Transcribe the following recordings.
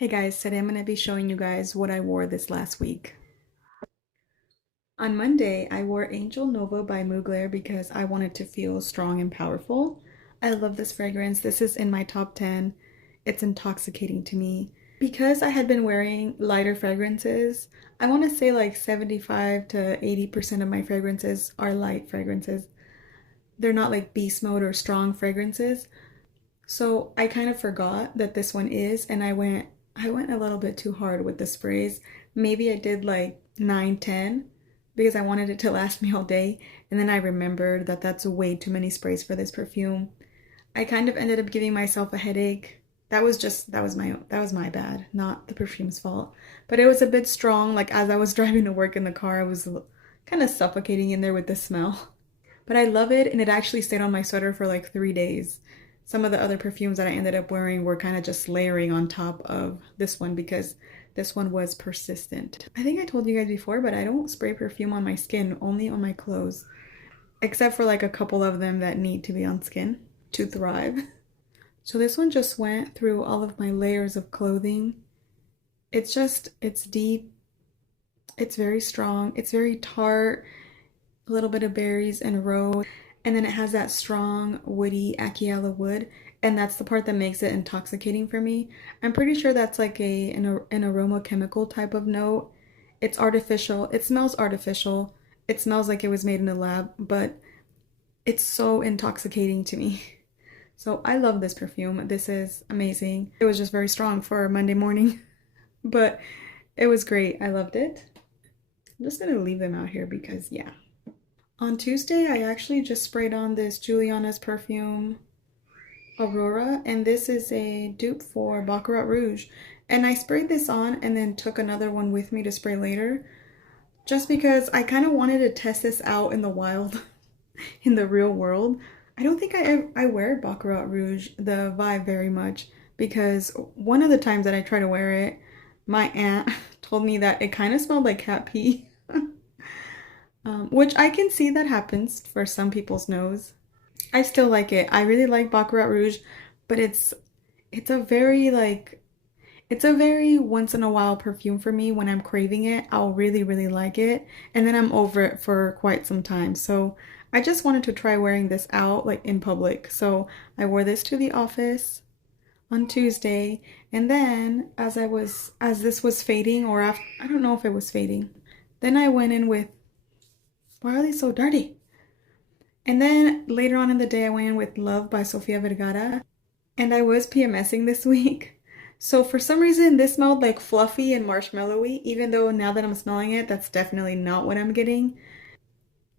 Hey guys, today I'm going to be showing you guys what I wore this last week. On Monday, I wore Angel Nova by Mugler because I wanted to feel strong and powerful. I love this fragrance. This is in my top 10. It's intoxicating to me. Because I had been wearing lighter fragrances, I want to say like 75 to 80% of my fragrances are light fragrances. They're not like beast mode or strong fragrances. So I kind of forgot that this one is, and I went a little bit too hard with the sprays. Maybe I did like 9, 10 because I wanted it to last me all day, and then I remembered that that's way too many sprays for this perfume. I kind of ended up giving myself a headache. That was my bad, not the perfume's fault. But it was a bit strong. Like as I was driving to work in the car, I was kind of suffocating in there with the smell. But I love it, and it actually stayed on my sweater for like 3 days. Some of the other perfumes that I ended up wearing were kind of just layering on top of this one because this one was persistent. I think I told you guys before, but I don't spray perfume on my skin, only on my clothes, except for like a couple of them that need to be on skin to thrive. So this one just went through all of my layers of clothing. It's deep, it's very strong, it's very tart, a little bit of berries and rose, and then it has that strong woody achiala wood, and that's the part that makes it intoxicating for me. I'm pretty sure that's like an aroma chemical type of note. It's artificial. It smells artificial. It smells like it was made in a lab, but it's so intoxicating to me. So I love this perfume. This is amazing. It was just very strong for Monday morning, but it was great. I loved it. I'm just gonna leave them out here because yeah. On Tuesday, I actually just sprayed on this Juliana's perfume Aurora, and this is a dupe for Baccarat Rouge. And I sprayed this on and then took another one with me to spray later, just because I kind of wanted to test this out in the wild, in the real world. I don't think I wear Baccarat Rouge, the vibe, very much, because one of the times that I tried to wear it, my aunt told me that it kind of smelled like cat pee. Which I can see that happens for some people's nose. I still like it. I really like Baccarat Rouge, but it's a very like it's a very once in a while perfume for me. When I'm craving it, I'll really, really like it, and then I'm over it for quite some time. So I just wanted to try wearing this out like in public. So I wore this to the office on Tuesday, and then as this was fading, or after, I don't know if it was fading, then I went in with, why are they so dirty? And then later on in the day, I went in with Love by Sofia Vergara. And I was PMSing this week. So for some reason, this smelled like fluffy and marshmallowy, even though now that I'm smelling it, that's definitely not what I'm getting.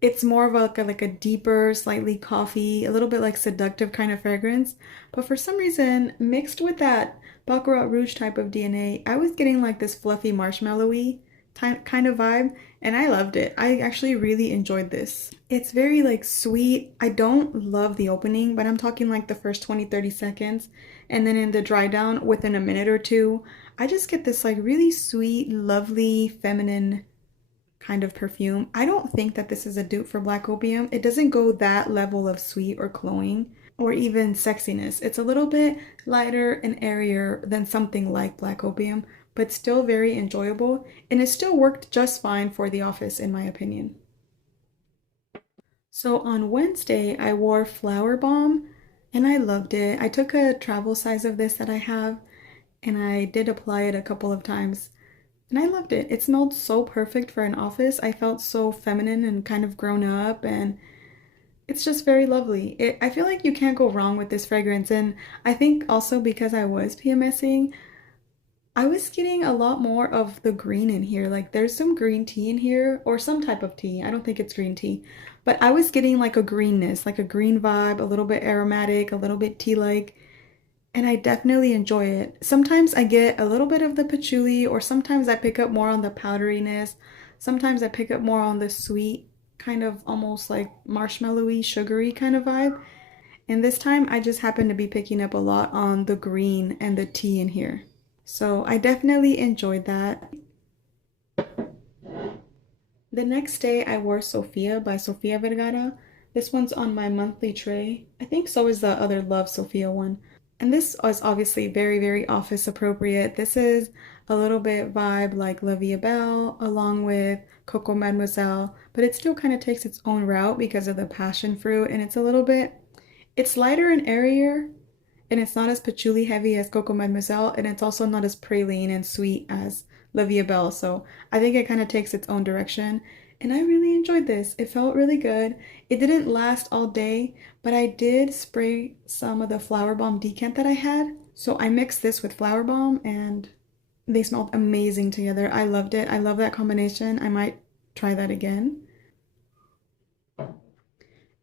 It's more of like a deeper, slightly coffee, a little bit like seductive kind of fragrance. But for some reason, mixed with that Baccarat Rouge type of DNA, I was getting like this fluffy marshmallowy kind of vibe, and I loved it. I actually really enjoyed this. It's very like sweet. I don't love the opening, but I'm talking like the first 20-30 seconds, and then in the dry down within a minute or two, I just get this like really sweet, lovely, feminine kind of perfume. I don't think that this is a dupe for Black Opium. It doesn't go that level of sweet or cloying or even sexiness. It's a little bit lighter and airier than something like Black Opium, but still very enjoyable, and it still worked just fine for the office in my opinion. So on Wednesday, I wore Flower Bomb, and I loved it. I took a travel size of this that I have, and I did apply it a couple of times. And I loved it. It smelled so perfect for an office. I felt so feminine and kind of grown up, and it's just very lovely. I feel like you can't go wrong with this fragrance. And I think also because I was PMSing, I was getting a lot more of the green in here. Like there's some green tea in here, or some type of tea. I don't think it's green tea, but I was getting like a greenness, like a green vibe, a little bit aromatic, a little bit tea-like, and I definitely enjoy it. Sometimes I get a little bit of the patchouli, or sometimes I pick up more on the powderiness. Sometimes I pick up more on the sweet, kind of almost like marshmallowy, sugary kind of vibe. And this time I just happen to be picking up a lot on the green and the tea in here. So I definitely enjoyed that. The next day I wore Sofia by Sofia Vergara. This one's on my monthly tray. I think so is the other Love Sofia one. And this is obviously very, very office appropriate. This is a little bit vibe like La Vie Belle along with Coco Mademoiselle, but it still kind of takes its own route because of the passion fruit, and it's a little bit, it's lighter and airier, and it's not as patchouli heavy as Coco Mademoiselle, and it's also not as praline and sweet as La Vie Belle. So I think it kind of takes its own direction, and I really enjoyed this. It felt really good. It didn't last all day, but I did spray some of the Flower Bomb decant that I had. So I mixed this with Flower Bomb, and they smelled amazing together. I loved it. I love that combination. I might try that again.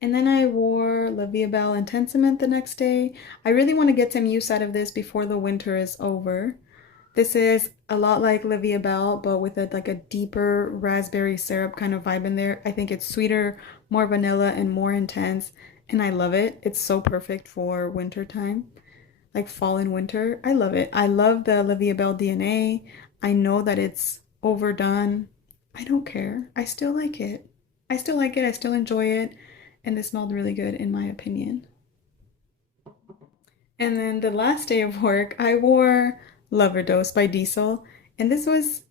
And then I wore La Vie Belle Intensiment the next day. I really want to get some use out of this before the winter is over. This is a lot like La Vie Belle, but with like a deeper raspberry syrup kind of vibe in there. I think it's sweeter, more vanilla, and more intense, and I love it. It's so perfect for winter time, like fall and winter. I love it. I love the La Vie Belle DNA. I know that it's overdone. I don't care. I still like it. I still like it. I still enjoy it. And it smelled really good in my opinion. And then the last day of work, I wore Lover Dose by Diesel. And this was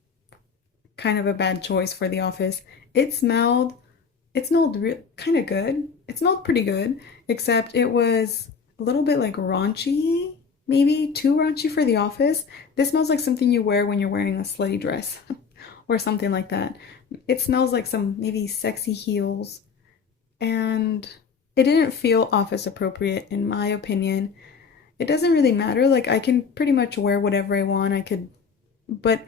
kind of a bad choice for the office. It smelled kind of good. It smelled pretty good, except it was a little bit like raunchy, maybe too raunchy for the office. This smells like something you wear when you're wearing a slutty dress or something like that. It smells like some maybe sexy heels, and it didn't feel office appropriate in my opinion. It doesn't really matter. Like I can pretty much wear whatever I want. But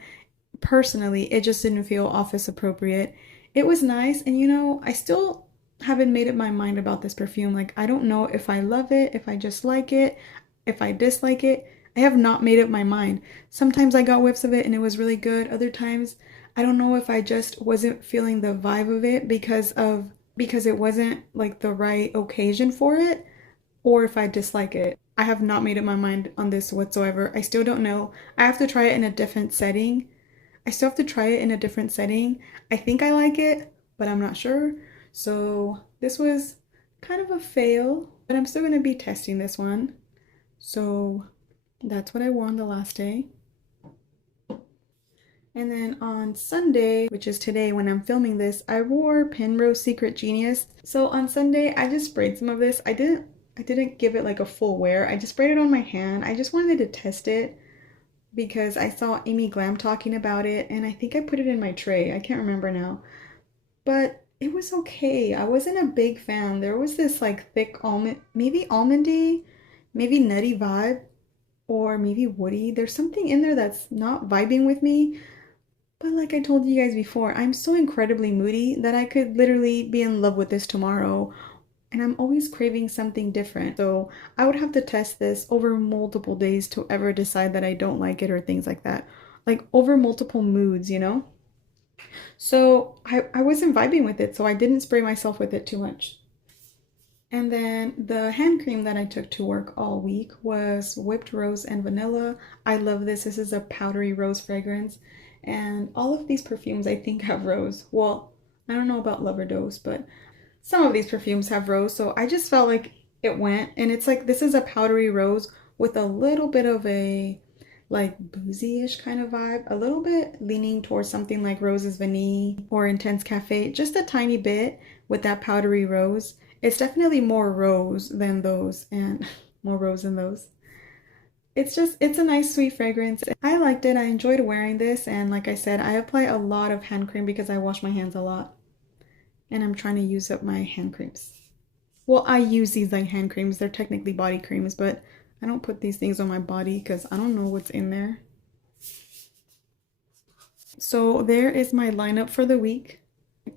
personally, it just didn't feel office appropriate. It was nice, and I still haven't made up my mind about this perfume. Like, I don't know if I love it, if I just like it, if I dislike it. I have not made up my mind. Sometimes I got whiffs of it and it was really good. Other times, I don't know if I just wasn't feeling the vibe of it because it wasn't like the right occasion for it, or if I dislike it. I have not made up my mind on this whatsoever. I still don't know. I have to try it in a different setting. I still have to try it in a different setting. I think I like it, but I'm not sure. So this was kind of a fail, but I'm still going to be testing this one. So that's what I wore on the last day. And then on Sunday, which is today when I'm filming this, I wore Penrose Secret Genius. So on Sunday, I just sprayed some of this. I didn't give it like a full wear. I just sprayed it on my hand. I just wanted to test it because I saw Amy Glam talking about it, and I think I put it in my tray. I can't remember now. But it was okay. I wasn't a big fan. There was this like thick almond, maybe almondy, maybe nutty vibe, or maybe woody. There's something in there that's not vibing with me. But like I told you guys before, I'm so incredibly moody that I could literally be in love with this tomorrow. And I'm always craving something different. So I would have to test this over multiple days to ever decide that I don't like it or things like that. Like over multiple moods. So I wasn't vibing with it, so I didn't spray myself with it too much. And then the hand cream that I took to work all week was Whipped Rose and Vanilla. I love this. This is a powdery rose fragrance. And all of these perfumes I think have rose. Well, I don't know about Lover Dose, but some of these perfumes have rose. So I just felt like it went. And it's like, this is a powdery rose with a little bit of a like boozy-ish kind of vibe. A little bit leaning towards something like Rose's Vanille or Intense Cafe. Just a tiny bit with that powdery rose. It's definitely more rose than those, and more rose than those. It's a nice sweet fragrance. I liked it. I enjoyed wearing this, and like I said, I apply a lot of hand cream because I wash my hands a lot. And I'm trying to use up my hand creams. Well, I use these like hand creams. They're technically body creams, but I don't put these things on my body because I don't know what's in there. So there is my lineup for the week.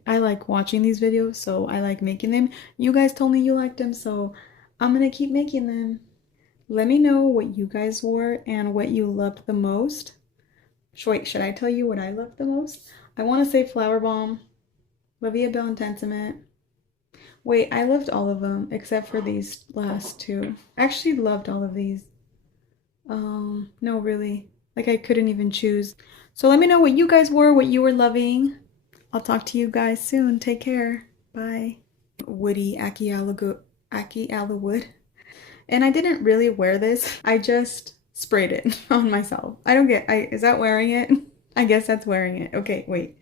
I like watching these videos, so I like making them. You guys told me you liked them, so I'm gonna keep making them. Let me know what you guys wore and what you loved the most. Wait, should I tell you what I loved the most? I want to say Flower Bomb, La Vie Belle Intensiment. Wait, I loved all of them except for these last two. I actually loved all of these. No, really. Like I couldn't even choose. So let me know what you guys wore, what you were loving. I'll talk to you guys soon. Take care. Bye. Woody Aki Alawood. And I didn't really wear this. I just sprayed it on myself. I don't get, is that wearing it? I guess that's wearing it. Okay, wait.